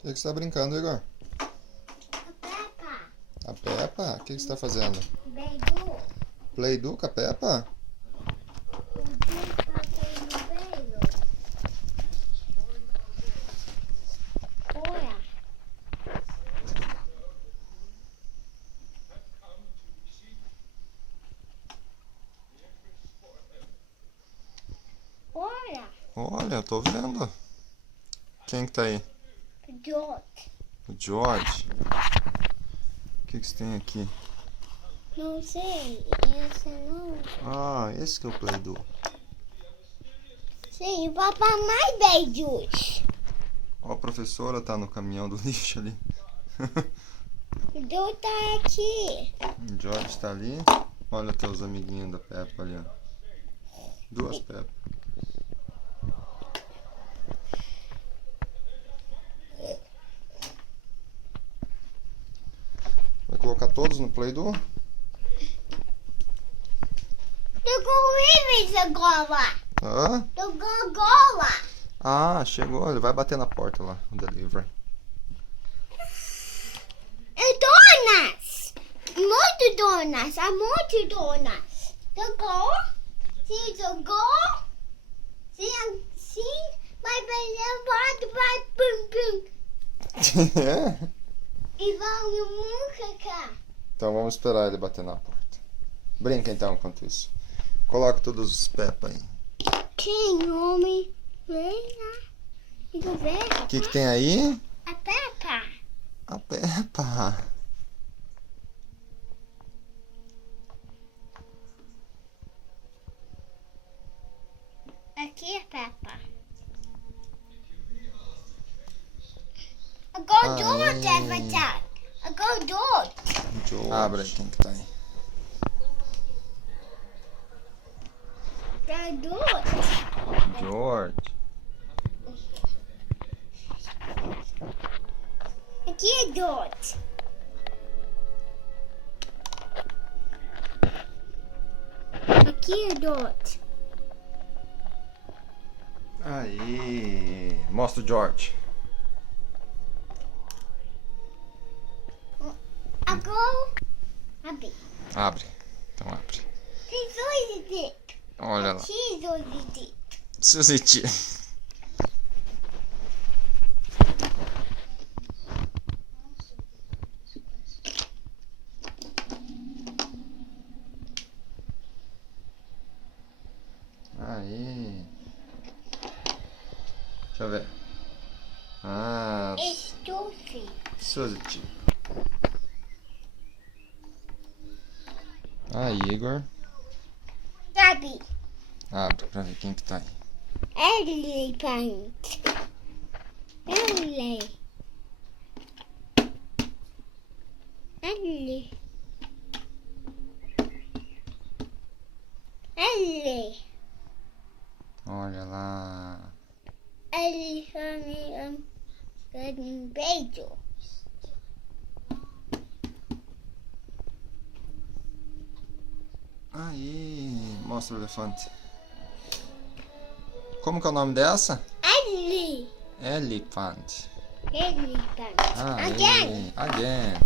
O que você está brincando, Igor? A Peppa. A Peppa? O que você está fazendo? Beijo. Play-Doh com a Peppa? O Peppa tem no beijo. Olha. Olha. Olha, eu tô vendo. Quem que tá aí? George. O George. O que você tem aqui? Não sei. Esse não. Ah, esse que é o Play-Doh. Sim, o papai mais beijos. Ó, a professora tá no caminhão do lixo ali. O George tá aqui. O George tá ali. Olha teus amiguinhos da Peppa ali, ó. Duas Peppa. Vai colocar todos no Play-Doh? Chegou o Ives agora. Hã? Chegou agora. Ah, chegou. Ele vai bater na porta lá, o delivery. É donas. Muito donas. Há muito donas. Chegou. Se jogou. Se assim. Vai levar, vai pum pum. É? E vai cá. Então vamos esperar ele bater na porta. Brinca então enquanto isso. Coloca todos os Peppa aí. Quem, homem? Vem lá. Fica vendo. O que tem aí? A Peppa. A Peppa. Aqui é Peppa. Agora George é verdade. Agora George. Abre aí quem que tá aí. É George. George. Aqui é George. Aqui é George. Aí. Mostra o George. Agora abre. Abre. Então abre. Tem dois de Olha lá. Aqui dois de Suzy. Aí. Deixa eu ver. Ah, Estufe. Suzy. Aí, Igor. Gabi. Abre pra ver quem que tá aí. Elephant. Ele. Ele. Ele. Olha lá. Ele chama um beijo. Aí, mostra o elefante. Como que é o nome dessa? Ele. Elephant. Elephant. Aí, Again. again.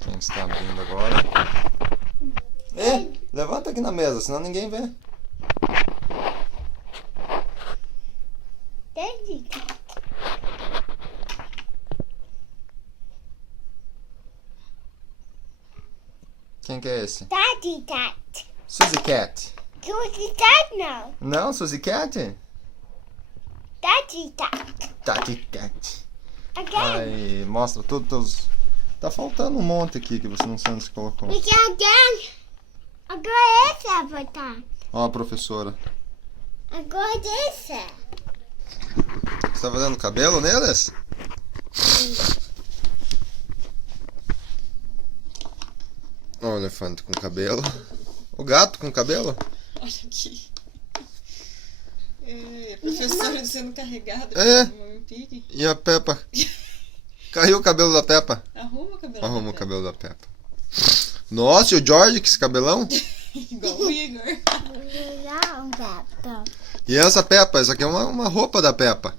Quem está abrindo agora? Levanta aqui na mesa, senão ninguém vê. Daddy. Quem que é esse? Daddy Cat. Suzy Cat. Daddy Cat não. Não, Suzy Cat? Daddy Cat. Tati Cat. Again. Aí, mostra todos teus... Tá faltando um monte aqui que você não sabe onde colocou. Porque again. Agora esse é botar. Ó a professora. Agora esse. Você tá fazendo cabelo neles? Ó o elefante com cabelo. O gato com cabelo. Olha aqui. É, a professora sendo carregada. É. Com um pique. E a Peppa? Caiu o cabelo da Peppa. Arruma o cabelo. Arruma o da cabelo da Peppa. Nossa, e o George com esse cabelão? Peppa. Igual o Igor. Não, Peppa. E essa Peppa? Essa aqui é uma roupa da Peppa.